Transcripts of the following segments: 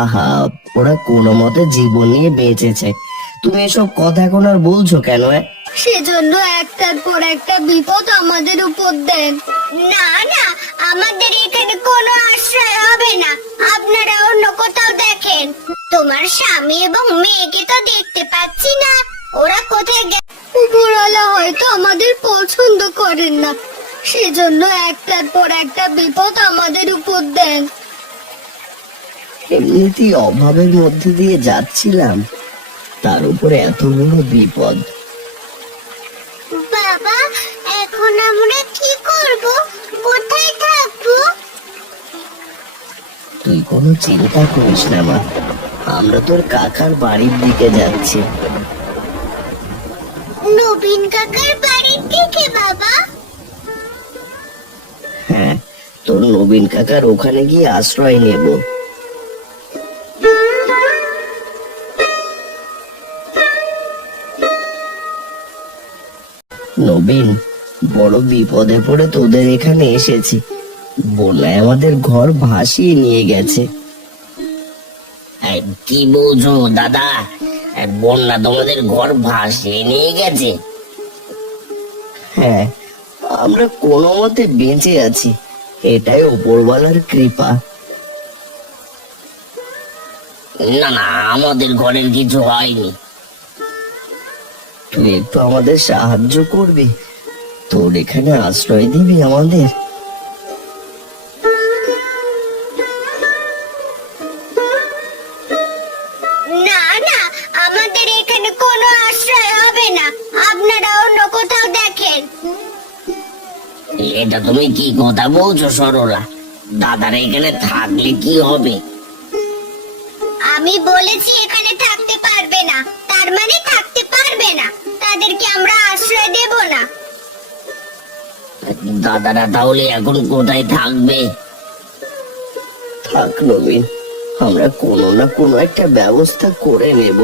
আহা, ওরা কোনো মতে জীবন নিয়ে বেঁচেছে। তুমি এসব কথা এখন আর বলছো কেন? সেজন্য একটার পর একটা বিপদ আমাদের উপর দেন। না না, আমাদের এখানে কোনো আশ্রয় হবে না, আপনারা অন্য কোথাও দেখেন। তোমার স্বামী এবং মেয়েকে তো দেখতে পাচ্ছি না, ওরা কোথায় গেল? উপরওয়ালা হয়তো আমাদের পছন্দ করেন না, সেজন্য একটার পর একটা বিপদ আমাদের উপর দেন। এমনিতেই অভাবের মধ্যে দিয়ে যাচ্ছিলাম, তার উপরে এত বড় বিপদ। বাবা, এখন আমরা কি করব? কোথায় থাকবো? তুই কোনো চিন্তা করিস না মা, আমরা তোর কাকার বাড়ির দিকে যাচ্ছি। নবীন কাকার বাড়ির দিকে বাবা? হ্যাঁ, তোর নবীন কাকার ওখানে গিয়ে আশ্রয় নেব। নবীন, বড় বিপদে পড়ে তোদের এখানে এসেছি। বন্যায় আমাদের ঘর ভাসিয়ে নিয়ে গেছে। কি বলছো দাদা? বন্যা তোমাদের ঘর ভাসিয়ে নিয়ে গেছে? হ্যাঁ, আমরা কোনো মতে বেঁচে আছি, এটাই উপরওয়ালার কৃপা। না না, আমাদের ঘরের কিছু হয়নি। তুই একটু আমাদের সাহায্য করবি? তোর এখানে আশ্রয় দিবি আমাদের? না না, আমাদের এখানে কোনো আশ্রয় হবে না, আপনারা অন্য কোথাও দেখেন। এটা তুমি কি কথা বলছো সরলা? দাদার এখানে থাকলে কি হবে? আমি বলেছি এখানে থাকতে পারবে না, তার মানে থাকতে পারবে না, তাদেরকে আমরা আশ্রয় দেব না। দাদারা তাহলে এখন কোথায় থাকবে? থাক নবীন, আমরা কোনো না কোনো একটা ব্যবস্থা করে নেব।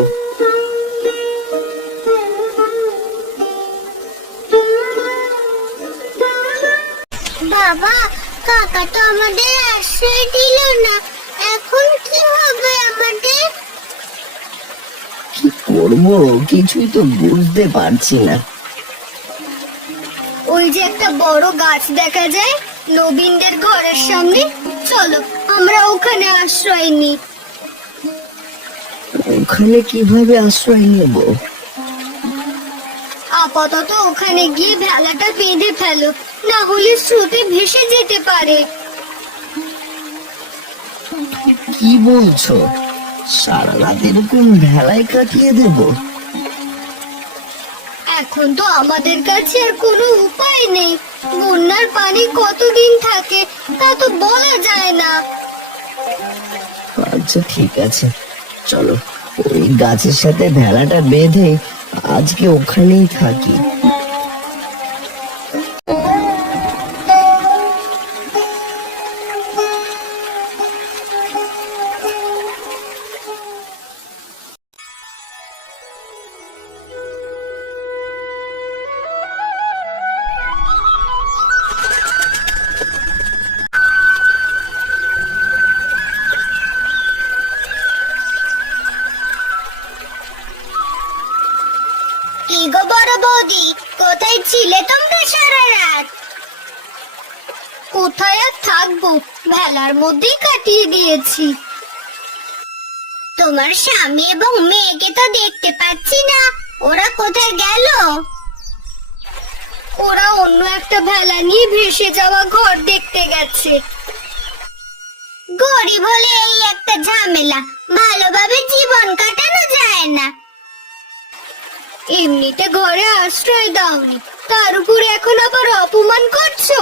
বাবা, কাকা তো আমাদের আশ্রয় দিল না, এখন কি হবে আমাদের? কি করবো কিছুই তো বুঝতে পারছি না। ওই যে একটা বড় গাছ দেখা যায় নবীনদের ঘরের সামনে, চলো আমরা ওখানে আশ্রয় নিই। ওখানে কিভাবে আশ্রয় নেব? আপাতত ওখানে গিয়ে ভেলাটা বেঁধে ফেলো, না হলে স্রোতে ভেসে যেতে পারে। কি বলছো? সারা রাত এরকম ভেলায় কাটিয়ে দেব? এখন তো আমাদের কাছে আর কোনো উপায় নেই, বন্যার পানি কতদিন থাকে তা তো বলা যায় না। আচ্ছা ঠিক আছে, চলো ওই গাছের সাথে ভেলাটা বেঁধে আজকে ওখানেই থাকি। কি গো বড় বৌদি, কোথায় ছিলে তোমরা সারা রাত? কোথায় আর থাকবো, ভেলার মধ্যেই কাটিয়ে দিয়েছি। তোমার স্বামী এবং মেয়েকে তো দেখতে পাচ্ছি না, ওরা কোথায় গেল? ওরা অন্য একটা ভেলা নিয়ে ভেসে যাওয়া ঘর দেখতে গেছে। গরিব হলে এই একটা ঝামেলা, ভালোভাবে জীবন কাটানো যায় না। এমনিতে ঘরে আশ্রয় দাওনি, তার উপর এখন আবার অপমান করছো।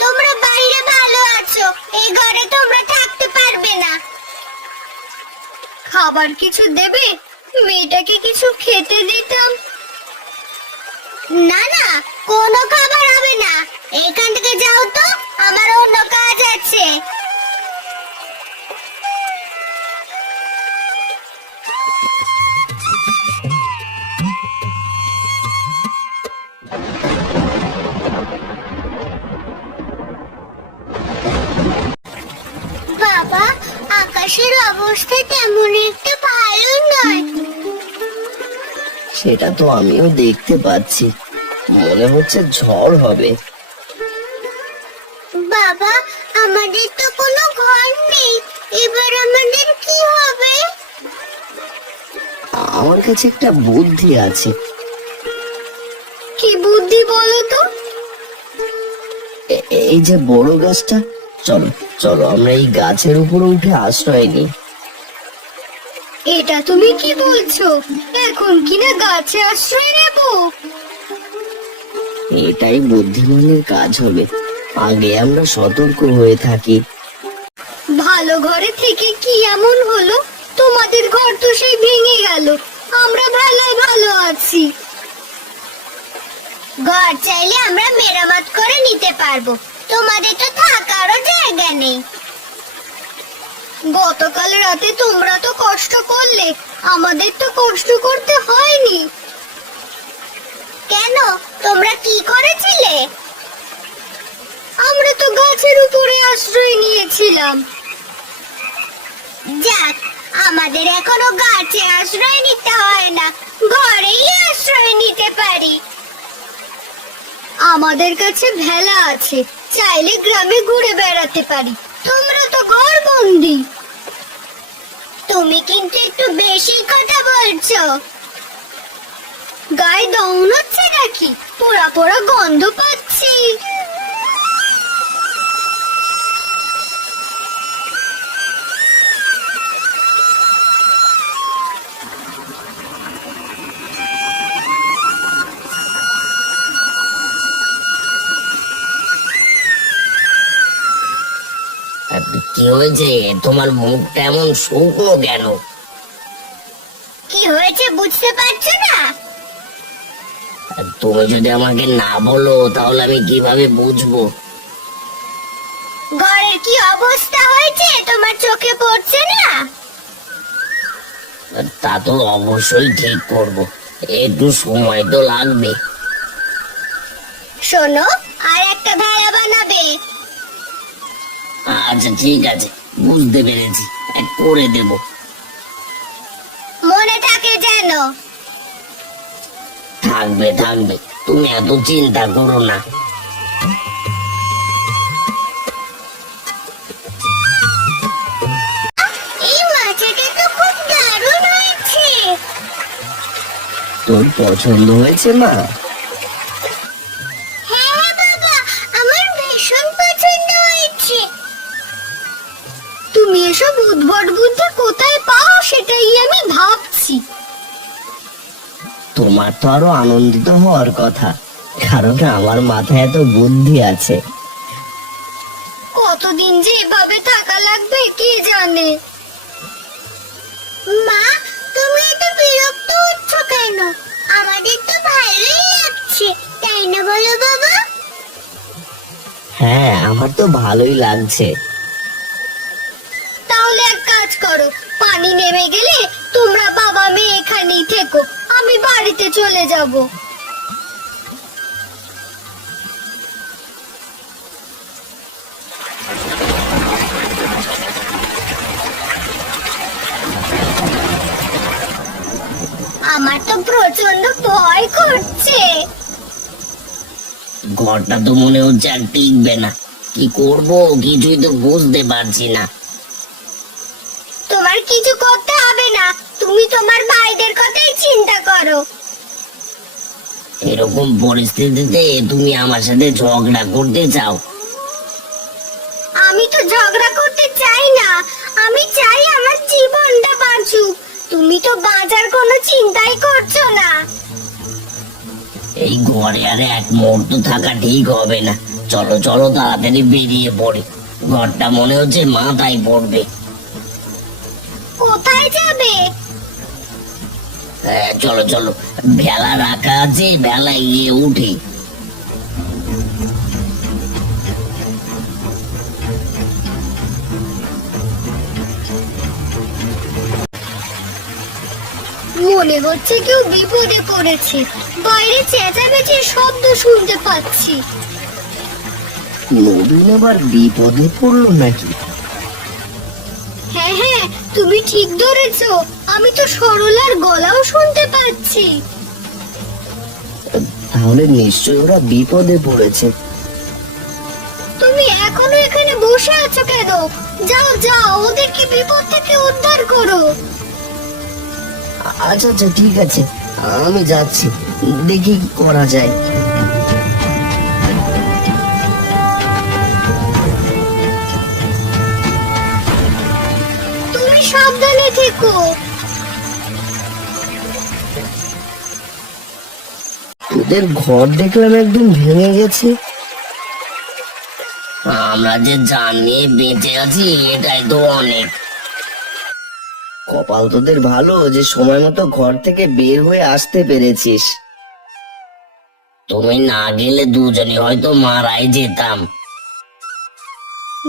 তোমরা বাইরে ভালো আছো, এই ঘরে তোমরা থাকতে পারবে না। খাবার কিছু দেবে? মেয়েটাকে কিছু খেতে দিতাম। না না, কোনো খাবার হবে না, এখান থেকে যাও তো, আমার অন্য কাজ আছে। বাবা, আকাশের অবস্থা তেমন একটা ভালো নয়। সেটা তো আমিও দেখতে পাচ্ছি, মনে হচ্ছে ঝড় হবে। বাবা, আমাদের তো কোনো ঘর নেই, এবার আমাদের কি হবে? আমার কাছে একটা বুদ্ধি আছে। কি বুদ্ধি বলো তো? এই যে বড় গাছটা, চলো চলো আমরা এই গাছের উপরে উঠে আশ্রয় নিই। এটা তুমি কি বলছো? এখন কিনা গাছে আশ্রয় নেব? এটাই বুদ্ধিমানের কাজ হবে, আগে আমরা সতর্ক হয়ে থাকি। ভালো ঘরে থেকে কি এমন হলো? তোমাদের ঘর তো সেই ভেঙে গেল, আমরা ভালোই ভালো আছি। ঘর চাইলে আমরা মেরামত করে নিতে পারবো, তোমাদের তো থাকারও জায়গা নেই। গতকাল রাতে তোমরা তো কষ্ট করলে, আমাদের তো কষ্ট করতে হয়নি। কেন, তোমরা কি করেছিলে? আমরা তো গাছের উপরে আশ্রয় নিয়েছিলাম। যাক, আমাদের এখনো গাছে আশ্রয় নিতে হয় না, ঘরেই আশ্রয় নিতে পারি। আমাদের কাছে ভেলা আছে, চাইলে গ্রামে ঘুরে বেড়াতে পারি। তোমরা তো ঘরবন্দি। তুমি কিন্তু একটু বেশি কথা বলছো। গায়ে দৌন হচ্ছে নাকি? পোড়া পোড়া গন্ধ পাচ্ছি। কি হয়েছে, তোমার মুখটা এমন শুকনো কেন? কি হয়েছে বুঝতে পারছো না? তুমি যদি আমাকে না বলো তাহলে আমি কিভাবে বুঝবো? ঘরের কি অবস্থা হয়েছে তোমার চোখে পড়ছে না? তা তো অবশ্যই ঠিক করব, একটু সময় তো লাগবে। শোনো, আর একটা ভেড়া বানাবে। আচ্ছা ঠিক আছে, বুঝতে পেরেছি, করে দেব। মনে থাকে যেন। থাকবে থাকবে, তুমি এত চিন্তা করো না। এই মাছটা তো খুব দারুণ হয়েছে। তোর পছন্দ হয়েছে মা? হ্যাঁ বাবা, আমার ভীষণ পছন্দ হয়েছে। তুমি এসব উদ্ভট বুদ্ধি কোথায় পাও সেটাই আমি ভাবছি। তোমার তো আরো আনন্দিত হওয়ার কথা, কারণ আমার মাথায় এত বুদ্ধি আছে। কতদিন যে এভাবে থাকা লাগবে কে জানে। মা, তুমি এত বিরক্ত হচ্ছ কেন? আমাদের তো ভালোই লাগছে, তাই না বলো বাবা? হ্যাঁ, আমার তো ভালোই লাগছে। তাহলে এক কাজ করো, পানি নেমে গেলে তোমরা বাবা মেয়ে এখানেই থেকো, আমি বাড়িতে চলে যাব। আমার তো প্রচন্ড ভয় করছে। ঘরটা তো মনে হচ্ছে আর টিকবে না, কি করব কিছুই তো বুঝতে পারছি না। তোমার কিছু করতে হবে না, তুমি তোমার ভাইদের কথাই চিন্তা করো। এরকম পরিস্থিতিতে তুমি আমার সাথে ঝগড়া করতে চাও? আমি তো ঝগড়া করতে চাই না, আমি চাই আমার জীবনটা বাঁচুক। তুমি তো বাঁচার কোনো চিন্তাই করছো না। এই ঘরে আর এক মুহূর্ত থাকা ঠিক হবে না, চলো চলো তাড়াতাড়ি বেরিয়ে পড়ি, ঘরটা মনে হচ্ছে মাথায় পড়বে। কোথায় যাবে? হ্যাঁ চলো চলো, ভেলা রাখা আছে, ভেলায় গিয়ে উঠি। মনে হচ্ছে কেউ বিপদে পড়েছে, বাইরে চেঁচামেচির শব্দ শুনতে পাচ্ছি। নবীন আবার বিপদে পড়লো নাকি? হ্যাঁ হ্যাঁ, তুমি ঠিক ধরেছো। আমি তো সরলার গলাও শুনতে পাচ্ছি। তাহলে নিশ্চয়ই ওরা বিপদে পড়েছে। তুমি এখনো এখানে বসে আছো কেন? যাও যাও, ওদেরকে বিপদ থেকে উদ্ধার করো। আচ্ছা আচ্ছা, ঠিক আছে, আমি যাচ্ছি, দেখি কি করা যায়। তুমি সাবধানে থেকো। ওদের ঘর দেখলাম একদম ভেঙে গেছে। আমরা যে জান নিয়ে বেঁচে আছি, এটাই তো অনেক। কপাল তোদের ভালো যে সময় মতো ঘর থেকে বের হয়ে আসতে পেরেছিস। তুমি না গেলে দুজনে হয়তো মারাই যেতাম।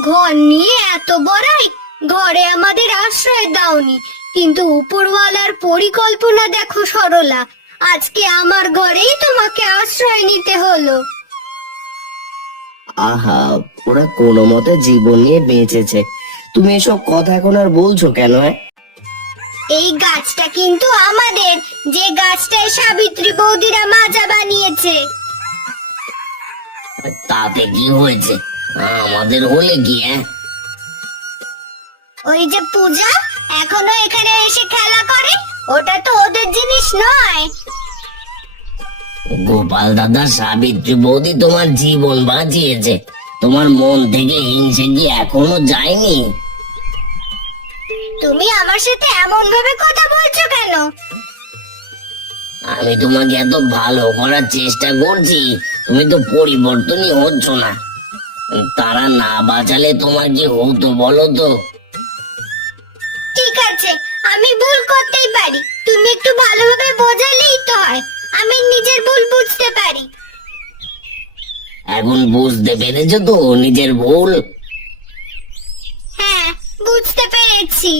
ঘর নিয়ে এত বড়াই, ঘরে আমাদের আশ্রয় দাওনি, কিন্তু উপরওয়ালার পরিকল্পনা দেখো সরলা, আজকে আমার ঘরেই তোমাকে আশ্রয় নিতে হলো। আহা, ওরা কোনো মতে জীবন নিয়ে বেঁচেছে, তুমি এসব কথা এখন আর বলছো কেন? এই গাছটা কিন্তু আমাদের, যে গাছটায় সাবিত্রী বৌদিরা মাজা বানিয়েছে। তাতে কি হয়েছে? আমাদের হলে কি? ওই যে পূজা এখনো এখানে এসে খেলা করে, ওটা তো ওদের জিনিস নয়। গোপাল দাদা, সাবিত্রী বৌদি তোমার জীবন বাঁচিয়েছে, তোমার মন থেকে হিংসে কি এখনো যায়নি? তুমি আমার সাথে এমন ভাবে কথা বলছো কেন? আমি তোমাকে এত ভালো করার চেষ্টা করছি, তুমি তো পরিবর্তনই হচ্ছ না। তারা না বাঁচালে তোমার কি হতো বলো তো? ঠিক আছে, আমি ভুল করতেই পারি, তুমি একটু ভালোভাবে বোঝালেই তো হয়। আমি নিজের ভুল বুঝতে পারি। এখন বুঝতে পেরেছো তো নিজের ভুল? হ্যাঁ, বুঝতে পেরেছি।